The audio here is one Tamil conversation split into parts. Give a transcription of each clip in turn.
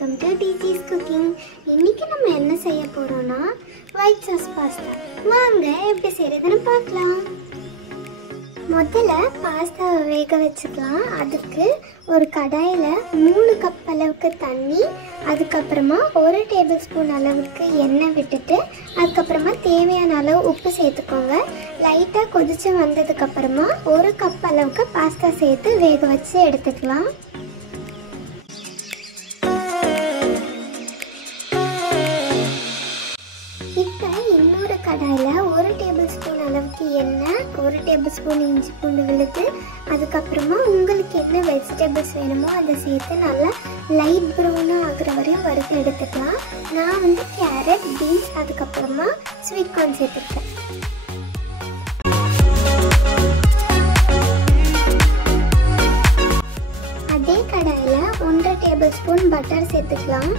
Welcome to டிஜிஸ் cooking. இன்னைக்கு நம்ம என்ன செய்ய போறோம்னா ஒயிட் சாஸ் பாஸ்தா. வாங்க எப்படி செய்யறதுன்னு பார்க்கலாம். முதல்ல பாஸ்தாவை வேக வச்சுக்கலாம். அதுக்கு ஒரு கடாயில் 3 கப் அளவுக்கு தண்ணி, அதுக்கப்புறமா 1 டேபிள் ஸ்பூன் அளவுக்கு எண்ணெய் விட்டுட்டு அதுக்கப்புறமா தேவையான அளவு உப்பு சேர்த்துக்கோங்க. லைட்டாக கொதிச்சு வந்ததுக்கப்புறமா 1 கப் அளவுக்கு பாஸ்தா சேர்த்து வேக வச்சு எடுத்துக்கலாம். இப்போ இன்னொரு கடாயில் 1 டேபிள் ஸ்பூன் அளவுக்கு எண்ணெய், 1 டேபிள் ஸ்பூன் இஞ்சி பூண்டு விழுது, அதுக்கப்புறமா உங்களுக்கு என்ன வெஜிடபிள்ஸ் வேணுமோ அதை சேர்த்து நல்லா லைட் ப்ரௌனாக ஆகிற வரையும் வறுத்து எடுத்துக்கலாம். நான் வந்து கேரட், பீன்ஸ், அதுக்கப்புறமா ஸ்வீட் கார்ன் சேர்த்துருக்கேன். அதே கடாயில் 1 டேபிள் ஸ்பூன் பட்டர் சேர்த்துக்கலாம்.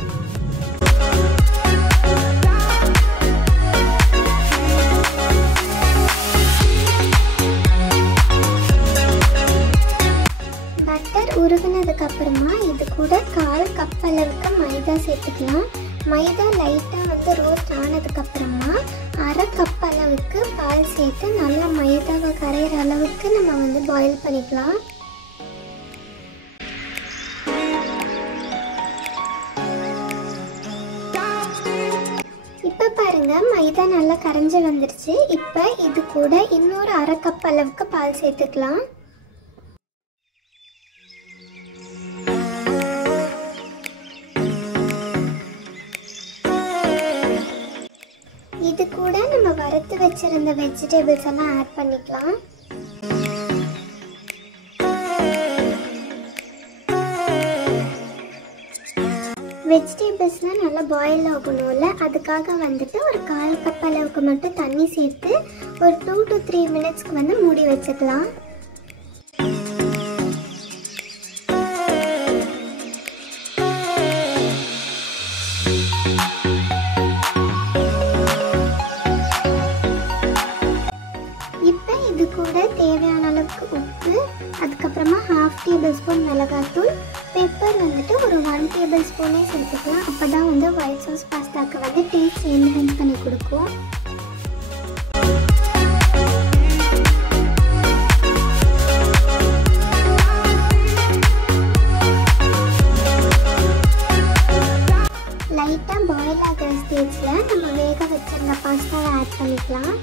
பட்டர் உருகுனதுக்கு அப்புறமா இது கூட 1/4 கப் அளவுக்கு மைதா சேர்த்துக்கலாம். மைதா லைட்டாக வந்து ரோஸ்ட் ஆனதுக்கப்புறமா 1/2 கப் அளவுக்கு பால் சேர்த்து நல்லா மைதாவை கரையிற அளவுக்கு நம்ம வந்து பாயில் பண்ணிக்கலாம். இப்போ பாருங்க, மைதா நல்லா கரைஞ்சி வந்துருச்சு. இப்போ இது கூட இன்னொரு 1/2 கப் அளவுக்கு பால் சேர்த்துக்கலாம். இது கூட நம்ம வறுத்து வச்சிருந்த வெஜிடபிள்ஸ் எல்லாம் ஆட் பண்ணிக்கலாம். வெஜிடபிள்ஸ்லாம் நல்லா பாயில் ஆகணும்ல, அதுக்காக வந்துட்டு ஒரு 1/4 கப் அளவுக்கு மட்டும் தண்ணி சேர்த்து ஒரு 2 to 3 மினிட்ஸ்க்கு வந்து மூடி வச்சுக்கலாம். இப்போ இது கூட தேவையான அளவுக்கு உப்பு, அதுக்கப்புறமா 1/2 டேபிள் ஸ்பூன் மிளகாத்தூள், பெப்பர் வந்துட்டு ஒரு 1 டேபிள் ஸ்பூனே சேர்த்துக்கலாம். அப்போ தான் வந்து ஒயிட் சாஸ் பாஸ்தாக்கு வந்து டேஸ்ட் என்ஹான்ஸ் பண்ணி கொடுக்கும். லைட்டாக பாயில் ஆகிற ஸ்டேஜில் நம்ம வேக வச்சிருந்த பாஸ்தாவை ஆட் பண்ணிக்கலாம்.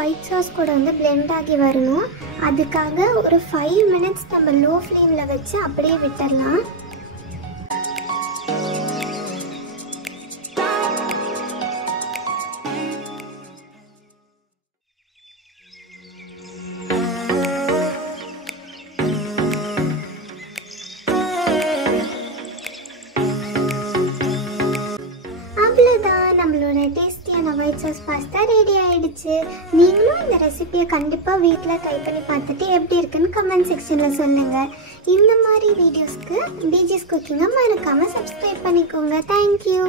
ஒயிட் சாஸ் கூட வந்து பிளெண்ட் ஆகி வரணும். அதுக்காக ஒரு 5 மினிட்ஸ் நம்ம லோ ஃப்ளேமில் வச்சு அப்படியே விட்டுடலாம். அவ்வளோதான், நம்மளோட டேஸ்டியான ஒயிட் சாஸ் பாஸ்தா ரெடி ஆயிடுச்சு. நீங்களும் இந்த ரெசிபியை கண்டிப்பாக வீட்டில் ட்ரை பண்ணி பார்த்துட்டு எப்படி இருக்குன்னு கமெண்ட் செக்ஷனில் சொல்லுங்கள். இந்த மாதிரி வீடியோஸ்க்கு டிஜிஸ் குக்கிங்கை மறக்காமல் சப்ஸ்கிரைப் பண்ணிக்கோங்க. தேங்க்யூ.